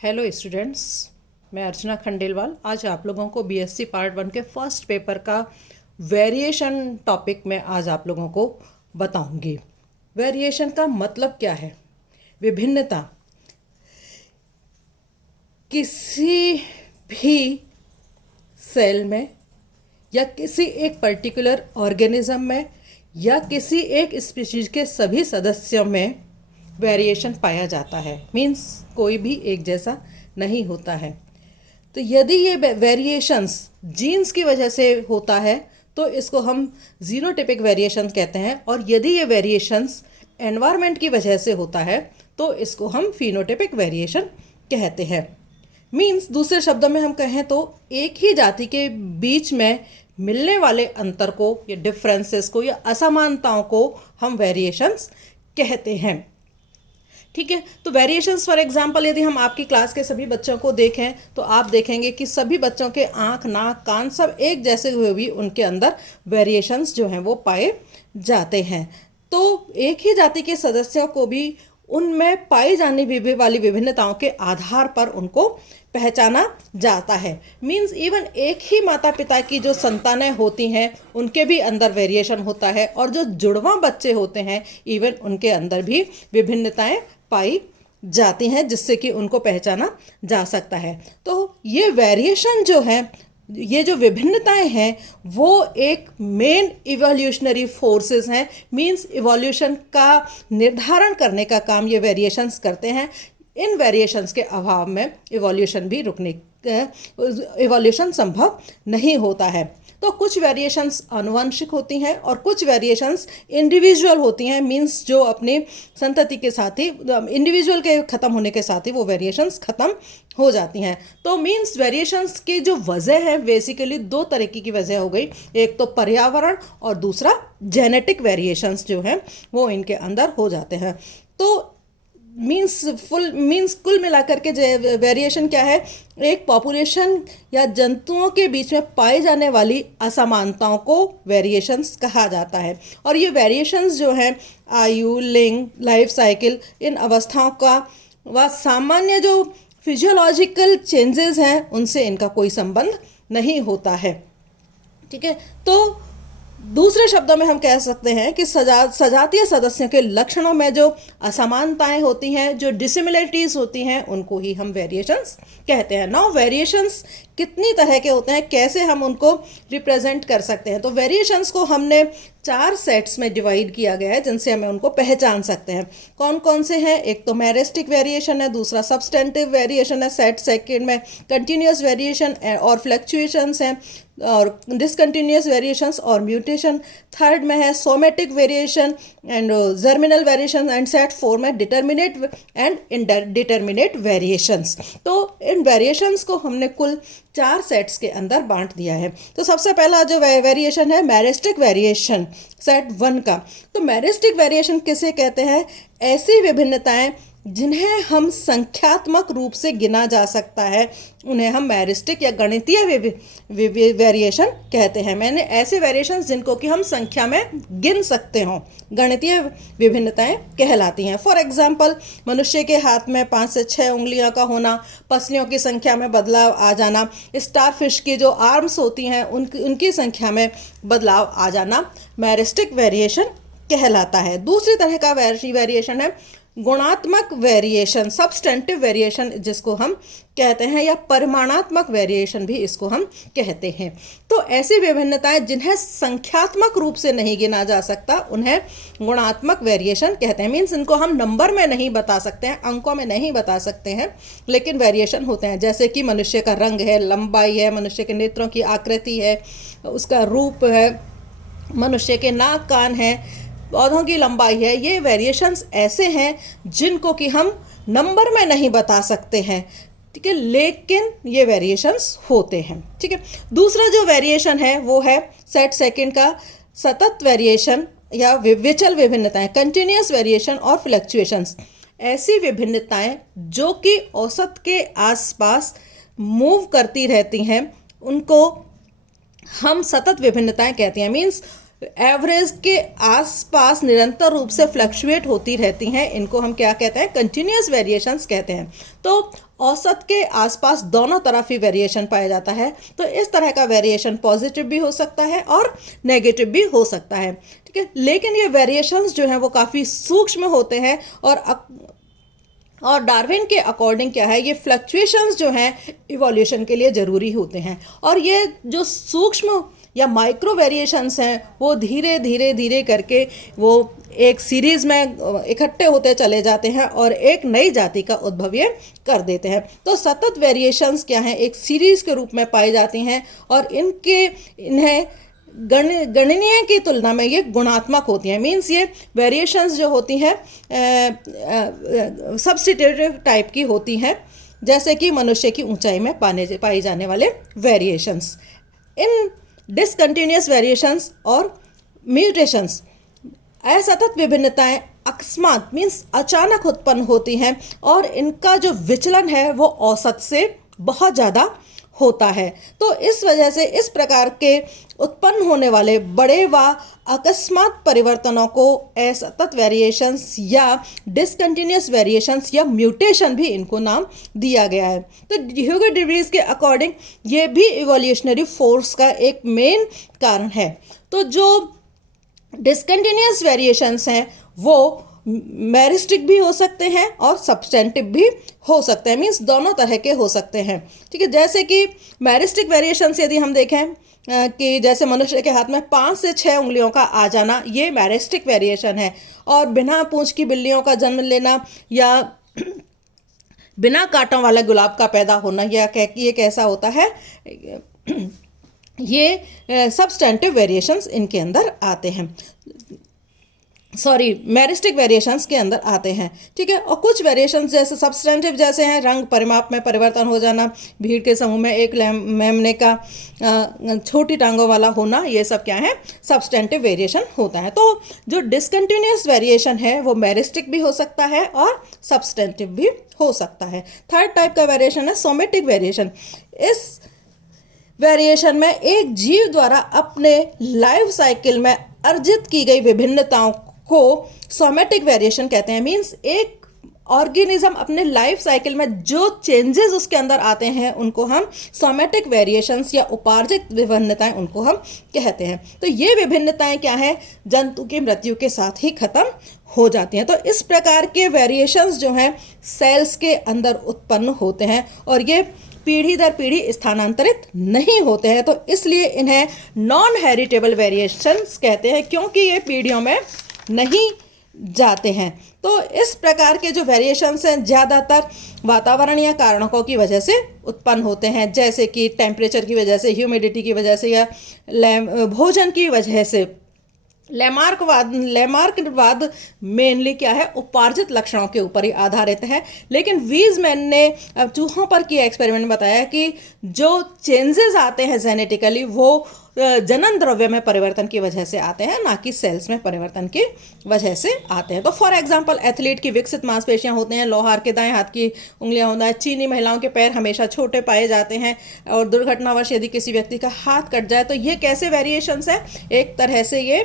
Hello students, मैं अर्चना खंडेलवाल आज आप लोगों को बीएससी पार्ट 1 के फर्स्ट पेपर का वेरिएशन टॉपिक में आज आप लोगों को बताऊंगी। वेरिएशन का मतलब क्या है? विभिन्नता किसी भी सेल में या किसी एक पर्टिकुलर ऑर्गेनिज्म में या किसी एक स्पीशीज के सभी सदस्यों में वेरिएशन पाया जाता है। मीन्स कोई भी एक जैसा नहीं होता है। तो यदि ये वेरिएशंस जीन्स की वजह से होता है तो इसको हम जीनोटिपिक वेरिएशन कहते हैं, और यदि ये वेरिएशंस एनवायरनमेंट की वजह से होता है तो इसको हम फिनोटिपिक वेरिएशन कहते हैं। मीन्स दूसरे शब्दों में हम कहें तो एक ही जाति के बीच में मिलने वाले अंतर को या डिफरेंसेस को या असमानताओं को हम वेरिएशंस कहते हैं। ठीक है, तो वेरिएशंस फॉर एग्जांपल यदि हम आपकी क्लास के सभी बच्चों को देखें तो आप देखेंगे कि सभी बच्चों के आँख, नाक, कान सब एक जैसे हुए भी उनके अंदर वेरिएशंस जो हैं वो पाए जाते हैं। तो एक ही जाति के सदस्यों को भी उनमें पाई जाने वाली विभिन्नताओं के आधार पर उनको पहचाना जाता है। मीन्स इवन एक ही माता पिता की जो संतानें होती हैं उनके भी अंदर वेरिएशन होता है, और जो जुड़वा बच्चे होते हैं इवन उनके अंदर भी विभिन्नताएं पाई जाती हैं जिससे कि उनको पहचाना जा सकता है। तो ये वेरिएशन जो है, ये जो विभिन्नताएं हैं वो एक मेन इवोल्यूशनरी फोर्सेस हैं। मीन्स इवोल्यूशन का निर्धारण करने का काम ये वेरिएशंस करते हैं। इन वेरिएशंस के अभाव में इवोल्यूशन संभव नहीं होता है। तो कुछ वेरिएशंस आनुवंशिक होती हैं और कुछ वेरिएशंस इंडिविजुअल होती हैं। मीन्स जो अपनी संतति के साथ ही, इंडिविजुअल के ख़त्म होने के साथ ही वो वेरिएशंस ख़त्म हो जाती हैं। तो मीन्स वेरिएशंस की जो वजह है बेसिकली दो तरीके की वजह हो गई, एक तो पर्यावरण और दूसरा जेनेटिक वेरिएशंस जो हैं वो इनके अंदर हो जाते हैं। तो मीन्स कुल मिलाकर के वेरिएशन क्या है? एक पॉपुलेशन या जंतुओं के बीच में पाई जाने वाली असमानताओं को वेरिएशंस कहा जाता है। और ये वेरिएशंस जो हैं आयु, लिंग, लाइफ साइकिल, इन अवस्थाओं का व सामान्य जो फिजियोलॉजिकल चेंजेस हैं उनसे इनका कोई संबंध नहीं होता है। ठीक है, तो दूसरे शब्दों में हम कह सकते हैं कि सजातीय सदस्यों के लक्षणों में जो असमानताएं होती हैं, जो डिसिमिलरिटीज़ होती हैं, उनको ही हम वेरिएशंस कहते हैं। नाउ वेरिएशंस कितनी तरह के होते हैं, कैसे हम उनको रिप्रेजेंट कर सकते हैं? तो वेरिएशंस को हमने 4 सेट्स में डिवाइड किया गया है जिनसे हमें उनको पहचान सकते हैं। कौन कौन से हैं? एक तो मेरिस्टिक वेरिएशन है, दूसरा सब्सटेंटिव वेरिएशन है, सेट सेकेंड में कंटिन्यूस वेरिएशन और फ्लक्चुएशंस हैं, और डिसकंटिन्यूस वेरिएशंस और म्यूटेशन। थर्ड में है somatic variation and germinal variation, and set 4 में डिटर्मिनेट एंड इनडिटर्मिनेट वेरिएशंस। तो इन वेरिएशंस को हमने कुल 4 सेट्स के अंदर बांट दिया है। तो सबसे पहला जो वेरिएशन है मेरिस्टिक वेरिएशन सेट 1 का। तो मेरिस्टिक वेरिएशन किसे कहते हैं? ऐसी विभिन्नताएं जिन्हें हम संख्यात्मक रूप से गिना जा सकता है उन्हें हम मेरिस्टिक या गणितीय वेरिएशन कहते हैं। मैंने ऐसे वेरिएशंस जिनको कि हम संख्या में गिन सकते हों, गणितीय विभिन्नताएं कहलाती हैं। फॉर एग्जांपल मनुष्य के हाथ में 5 से 6 उंगलियां का होना, पसलियों की संख्या में बदलाव आ जाना, स्टारफिश की जो आर्म्स होती हैं उनकी संख्या में बदलाव आ जाना मेरिस्टिक वेरिएशन कहलाता है। दूसरी तरह का वेरिएशन है गुणात्मक वेरिएशन, सब्सटेंटिव वेरिएशन जिसको हम कहते हैं, या परिमाणात्मक वेरिएशन भी इसको हम कहते हैं। तो ऐसी विभिन्नताएं जिन्हें संख्यात्मक रूप से नहीं गिना जा सकता उन्हें गुणात्मक वेरिएशन कहते हैं। मीन्स इनको हम नंबर में नहीं बता सकते हैं, अंकों में नहीं बता सकते हैं, लेकिन वेरिएशन होते हैं। जैसे कि मनुष्य का रंग है, लंबाई है, मनुष्य के नेत्रों की आकृति है, उसका रूप है, मनुष्य के नाक, कान है, पौधों की लंबाई है। ये वेरिएशंस ऐसे हैं जिनको कि हम नंबर में नहीं बता सकते हैं। ठीक है, लेकिन ये वेरिएशंस होते हैं। ठीक है, दूसरा जो वेरिएशन है वो है सेट सेकंड का सतत वेरिएशन या विचल विभिन्नताएं, कंटिन्यूस वेरिएशन और फ्लक्चुएशंस। ऐसी विभिन्नताएं जो कि औसत के आसपास मूव करती रहती हैं उनको हम सतत विभिन्नताएं कहते हैं। मीन्स एवरेज के आसपास निरंतर रूप से फ्लक्चुएट होती रहती हैं, इनको हम क्या कहते हैं, कंटिन्यूस वेरिएशंस कहते हैं। तो औसत के आसपास दोनों तरफ ही वेरिएशन पाया जाता है। तो इस तरह का वेरिएशन पॉजिटिव भी हो सकता है और नेगेटिव भी हो सकता है, ठीक है। लेकिन ये वेरिएशंस जो हैं वो काफ़ी सूक्ष्म होते हैं और डार्विन के अकॉर्डिंग क्या है, ये फ्लक्चुएशंस जो हैं इवोल्यूशन के लिए ज़रूरी होते हैं। और ये जो सूक्ष्म या माइक्रो वेरिएशंस हैं वो धीरे धीरे धीरे करके वो एक सीरीज़ में इकट्ठे होते चले जाते हैं और एक नई जाति का उद्भव ये कर देते हैं। तो सतत वेरिएशंस क्या हैं, एक सीरीज़ के रूप में पाई जाती हैं और इन्हें गणनीय की तुलना में ये गुणात्मक होती हैं। मीन्स ये वेरिएशंस जो होती हैं सब्स्टिट्यूटिव टाइप की होती हैं, जैसे कि मनुष्य की ऊंचाई में पाई जाने वाले वेरिएशंस। इन डिसकंटिन्यूस वेरिएशंस और म्यूटेशंस, असतत विभिन्नताएं अकस्मात मीन्स अचानक उत्पन्न होती हैं और इनका जो विचलन है वो औसत से बहुत ज़्यादा होता है। तो इस वजह से इस प्रकार के उत्पन्न होने वाले बड़े व अकस्मात परिवर्तनों को असतत वेरिएशंस या डिसकंटिन्यूस वेरिएशंस या म्यूटेशन भी इनको नाम दिया गया है। तो ह्यूगो de Vries के अकॉर्डिंग ये भी इवोल्यूशनरी फोर्स का एक मेन कारण है। तो जो डिसकंटिन्यूस वेरिएशंस हैं वो मेरिस्टिक भी हो सकते हैं और सब्सटेंटिव भी हो सकते हैं, मीन्स दोनों तरह के हो सकते हैं, ठीक है। जैसे कि मेरिस्टिक वेरिएशंस यदि हम देखें कि जैसे मनुष्य के हाथ में 5 से 6 उंगलियों का आ जाना, ये मेरिस्टिक वेरिएशन है। और बिना पूंछ की बिल्लियों का जन्म लेना या बिना कांटों वाला गुलाब का पैदा होना, ये कैसा होता है, ये सब्सटेंटिव वेरिएशंस इनके अंदर आते हैं, मेरिस्टिक वेरिएशंस के अंदर आते हैं, ठीक है। और कुछ वेरिएशंस जैसे सब्सटेंटिव जैसे हैं, रंग परिमाप में परिवर्तन हो जाना, भीड़ के समूह में एक मेमने का छोटी टांगों वाला होना, ये सब क्या है, सब्सटेंटिव वेरिएशन होता है। तो जो डिसकंटिन्यूस वेरिएशन है वो मेरिस्टिक भी हो सकता है और सब्सटेंटिव भी हो सकता है। थर्ड टाइप का वेरिएशन है सोमेटिक वेरिएशन। इस वेरिएशन में एक जीव द्वारा अपने लाइफ साइकिल में अर्जित की गई विभिन्नताओं को सोमेटिक वेरिएशन कहते हैं। मीन्स एक ऑर्गेनिज्म अपने लाइफ साइकिल में जो चेंजेस उसके अंदर आते हैं उनको हम सोमेटिक वेरिएशंस या उपार्जित विभिन्नताएं उनको हम कहते हैं। तो ये विभिन्नताएं क्या हैं, जंतु की मृत्यु के साथ ही खत्म हो जाती हैं। तो इस प्रकार के वेरिएशंस जो हैं सेल्स के अंदर उत्पन्न होते हैं और ये पीढ़ी दर पीढ़ी स्थानांतरित नहीं होते हैं। तो इसलिए इन्हें नॉन हेरिटेबल वेरिएशंस कहते हैं, क्योंकि ये पीढ़ियों में नहीं जाते हैं। तो इस प्रकार के जो वेरिएशंस हैं ज़्यादातर वातावरणीय कारणों की वजह से उत्पन्न होते हैं, जैसे कि टेम्परेचर की वजह से, ह्यूमिडिटी की वजह से या भोजन की वजह से। लेमार्कवाद मेनली क्या है, उपार्जित लक्षणों के ऊपर ही आधारित है। लेकिन वीजमैन ने चूहों पर किया एक्सपेरिमेंट बताया कि जो चेंजेस आते हैं जेनेटिकली वो जनन द्रव्य में परिवर्तन की वजह से आते हैं, ना कि सेल्स में परिवर्तन की वजह से आते हैं। तो फॉर एग्जांपल एथलीट की विकसित मांसपेशियां होते हैं, लोहार के दाएं हाथ की उंगलियां होता है, चीनी महिलाओं के पैर हमेशा छोटे पाए जाते हैं, और दुर्घटनावश यदि किसी व्यक्ति का हाथ कट जाए तो ये कैसे वेरिएशंस है, एक तरह से ये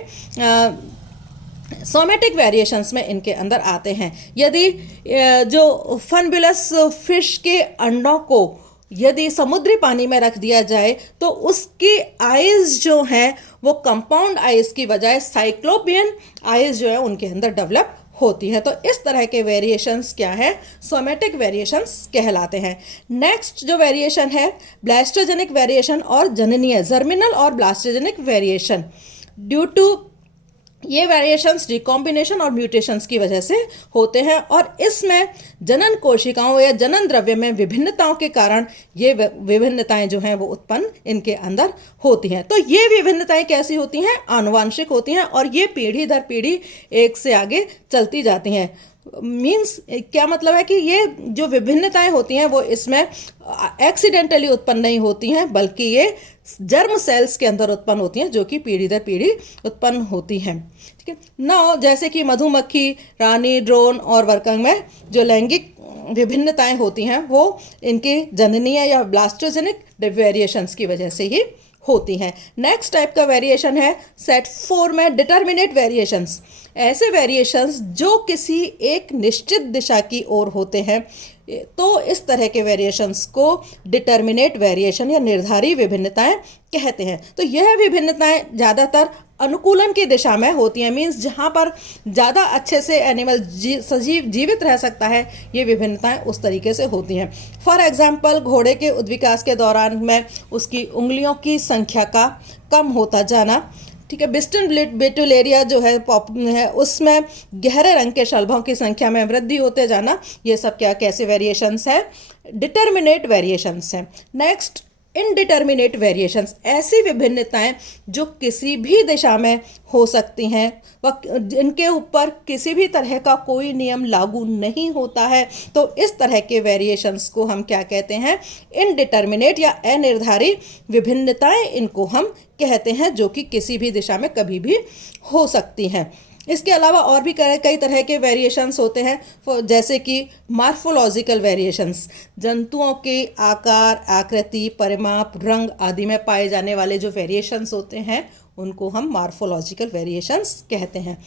सोमेटिक वेरिएशंस में इनके अंदर आते हैं। यदि जो फनबुलस फिश के अंडों को यदि समुद्री पानी में रख दिया जाए तो उसकी आइज़ जो हैं वो कंपाउंड आइज़ की बजाय साइक्लोपियन आइज़ जो है उनके अंदर डेवलप होती है। तो इस तरह के वेरिएशंस क्या है, सोमेटिक वेरिएशंस कहलाते हैं। नेक्स्ट जो वेरिएशन है ब्लास्टोजेनिक वेरिएशन और जननीय, जर्मिनल और ब्लास्टोजेनिक वेरिएशन। ड्यू टू ये वेरिएशंस रिकॉम्बिनेशन और म्यूटेशंस की वजह से होते हैं और इसमें जनन कोशिकाओं या जनन द्रव्य में विभिन्नताओं के कारण ये विभिन्नताएं जो हैं वो उत्पन्न इनके अंदर होती हैं। तो ये विभिन्नताएं कैसी होती हैं, आनुवांशिक होती हैं और ये पीढ़ी दर पीढ़ी एक से आगे चलती जाती हैं। मीन्स क्या मतलब है कि ये जो विभिन्नताएं होती हैं वो इसमें एक्सीडेंटली उत्पन्न नहीं होती हैं, बल्कि ये जर्म सेल्स के अंदर उत्पन्न होती हैं जो कि पीढ़ी दर पीढ़ी उत्पन्न होती हैं। ठीक है ना, जैसे कि मधुमक्खी, रानी, ड्रोन और वर्कंग में जो लैंगिक विभिन्नताएं होती हैं वो इनकी जननीय या ब्लास्टोजेनिक वेरिएशंस की वजह से ही होती हैं। नेक्स्ट टाइप का वेरिएशन है सेट 4 में डिटर्मिनेट वेरिएशंस। ऐसे वेरिएशंस जो किसी एक निश्चित दिशा की ओर होते हैं, तो इस तरह के वेरिएशंस को डिटर्मिनेट वेरिएशन या निर्धारी विभिन्नताएं कहते हैं। तो यह विभिन्नताएं ज़्यादातर अनुकूलन की दिशा में होती हैं, मीन्स जहाँ पर ज़्यादा अच्छे से एनिमल जीवित रह सकता है, ये विभिन्नताएं उस तरीके से होती हैं। फॉर एग्जाम्पल, घोड़े के उद्विकास के दौरान में उसकी उंगलियों की संख्या का कम होता जाना, ठीक है। बिस्टन बेटुलेरिया जो है उसमें गहरे रंग के शलभों की संख्या में वृद्धि होते जाना, ये सब क्या कैसे वेरिएशंस है? डिटर्मिनेट वेरिएशंस हैं। नेक्स्ट, इनडिटर्मिनेट वेरिएशंस, ऐसी विभिन्नताएं जो किसी भी दिशा में हो सकती हैं व इनके ऊपर किसी भी तरह का कोई नियम लागू नहीं होता है, तो इस तरह के वेरिएशंस को हम क्या कहते हैं? इनडिटर्मिनेट या अनिर्धारित विभिन्नताएं इनको हम कहते हैं, जो कि किसी भी दिशा में कभी भी हो सकती हैं। इसके अलावा और भी कई तरह के वेरिएशंस होते हैं, जैसे कि मार्फोलॉजिकल वेरिएशंस, जंतुओं के आकार, आकृति, परिमाप, रंग आदि में पाए जाने वाले जो वेरिएशंस होते हैं उनको हम मार्फोलॉजिकल वेरिएशंस कहते हैं।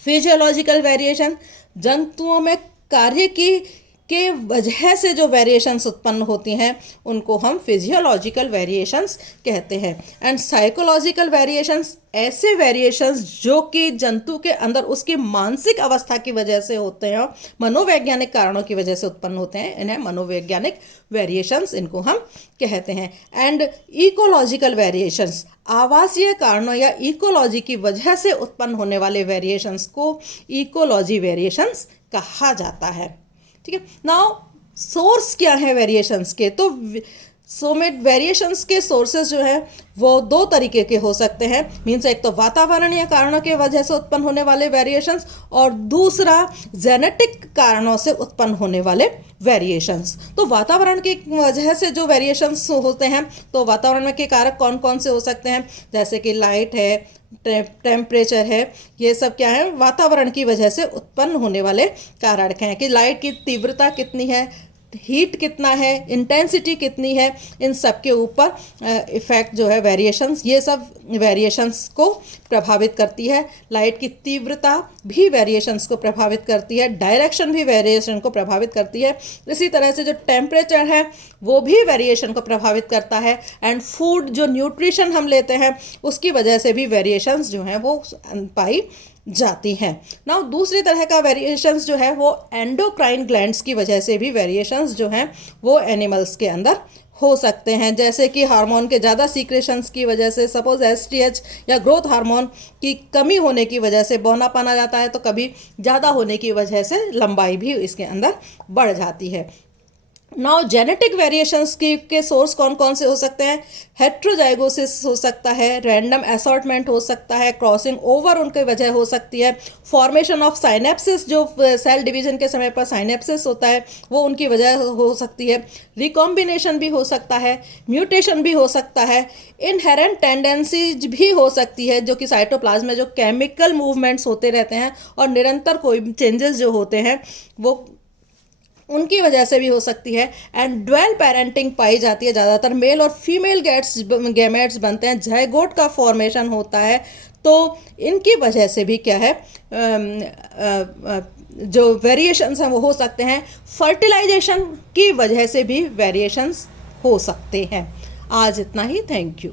फिजियोलॉजिकल वेरिएशन, जंतुओं में कार्य के वजह से जो वेरिएशंस उत्पन्न होती हैं उनको हम फिजियोलॉजिकल वेरिएशंस कहते हैं। एंड साइकोलॉजिकल वेरिएशंस, ऐसे वेरिएशंस जो कि जंतु के अंदर उसकी मानसिक अवस्था की वजह से होते हैं, मनोवैज्ञानिक कारणों की वजह से उत्पन्न होते हैं, इन्हें मनोवैज्ञानिक वेरिएशंस इनको हम कहते हैं। एंड इकोलॉजिकल वेरिएशंस, आवासीय कारणों या इकोलॉजी की वजह से उत्पन्न होने वाले वेरिएशंस को इकोलॉजी वेरिएशंस कहा जाता है, ठीक है। नाउ सोर्स क्या है वेरिएशंस के? तो वेरिएशंस के सोर्सेज जो है वो दो तरीके के हो सकते हैं, मीन्स एक तो वातावरणीय कारणों के वजह से उत्पन्न होने वाले वेरिएशंस और दूसरा जेनेटिक कारणों से उत्पन्न होने वाले वेरिएशंस। तो वातावरण की वजह से जो वेरिएशंस होते हैं, तो वातावरण के कारक कौन कौन से हो सकते हैं? जैसे कि लाइट है, टेम्परेचर है, ये सब क्या है? वातावरण की वजह से उत्पन्न होने वाले कारक हैं कि लाइट की तीव्रता कितनी है, हीट कितना है, इंटेंसिटी कितनी है, इन सब के ऊपर इफेक्ट जो है वेरिएशंस, ये सब वेरिएशंस को प्रभावित करती है। लाइट की तीव्रता भी वेरिएशंस को प्रभावित करती है, डायरेक्शन भी वेरिएशन को प्रभावित करती है। इसी तरह से जो टेम्परेचर है वो भी वेरिएशन को प्रभावित करता है। एंड फूड, जो न्यूट्रिशन हम लेते हैं, उसकी वजह से भी वेरिएशंस जो हैं वो पाई जाती हैं। नाउ दूसरी तरह का वेरिएशंस जो है वो एंडोक्राइन ग्लैंड्स की वजह से भी वेरिएशंस जो हैं वो एनिमल्स के अंदर हो सकते हैं, जैसे कि हार्मोन के ज़्यादा सीक्रेशंस की वजह से, सपोज एसटीएच या ग्रोथ हार्मोन की कमी होने की वजह से बौनापन आ जाता है, तो कभी ज़्यादा होने की वजह से लंबाई भी इसके अंदर बढ़ जाती है। नाउ जेनेटिक वेरिएशंस के सोर्स कौन कौन से हो सकते हैं? हेट्रोजाइगोसिस हो सकता है, रैंडम असॉर्टमेंट हो सकता है, क्रॉसिंग ओवर उनकी वजह हो सकती है, फॉर्मेशन ऑफ साइनेप्सिस, जो सेल डिवीजन के समय पर साइनेप्सिस होता है वो उनकी वजह हो सकती है, रिकॉम्बिनेशन भी हो सकता है, म्यूटेशन भी हो सकता है, इनहेरेंट टेंडेंसीज भी हो सकती है, जो कि साइटोप्लाज्म में जो केमिकल मूवमेंट्स होते रहते हैं और निरंतर कोई चेंजेस जो होते हैं वो उनकी वजह से भी हो सकती है। एंड ड्वेल पेरेंटिंग पाई जाती है, ज़्यादातर मेल और फीमेल गैमेट्स बनते हैं, जाइगोट का फॉर्मेशन होता है, तो इनकी वजह से भी क्या है जो वेरिएशंस हैं वो हो सकते हैं। फर्टिलाइजेशन की वजह से भी वेरिएशंस हो सकते हैं। आज इतना ही, थैंक यू।